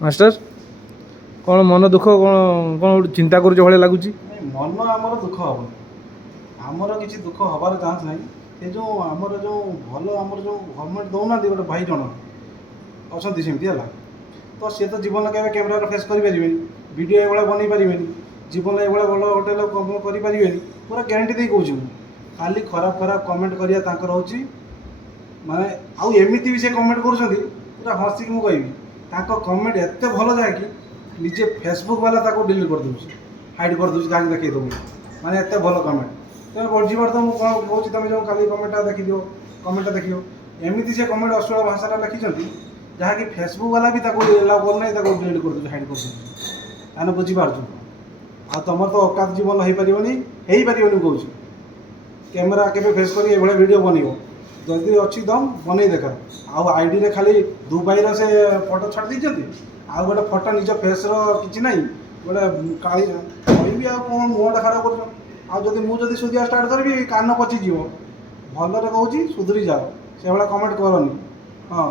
master कौन मन दुख कौन कौन चिंता कर लगुच मन आमर दुख हम आमर किसी दुख हबार चान्स ना ये जो आमर जो भल आमर जो गवर्नमेंट दौना गोटे भाई जन अच्छा सेमती है तो सी तो जीवन के कैमेरा फेस करें वीडियो ये बन पारे जीवन ये बड़ होटेल करें पूरा ग्यारंटी दे कौच खाली खराब खराब कमेंट करा हूँ माने आउ एमती भी से कमेंट कर हसिक मुझे कहबी कमेंट एत भल जाए कि निजे फेसबुक वाला डिलीट कर दूसरी हाइड कर दूसरी क्या देखिए दूँ माने एत भल कमेंट तुम बुझीपार तो मुझे कौन कहूँ तुम जो खाली कमेंटा देखिद कमेंट देखियो एमती से कमेंट अश्लील भाषा लिखिं जहाँकि फेसबुक वाला भी एलाउ करना डिलीट कर दूसरी हाइड कर दूसरी ताने बुझीपार आ तुम तो औकात जीवन हो पारे कहूँ कैमेरा के फेस कर वीडियो बनइब जदि अच्छी दम बनई देख आउ आईडी रे खाली दुबई से फोटो छाड़ देती आउ गोटे फोटो निज फेस कि ना गोटे काली कहि कौन मुहटा खराब कर जदि मुझे सुधिया स्टार्ट करी कान पचिज भलरे कहूँ सुधरी जाओ से भाया कमेंट करनी हाँ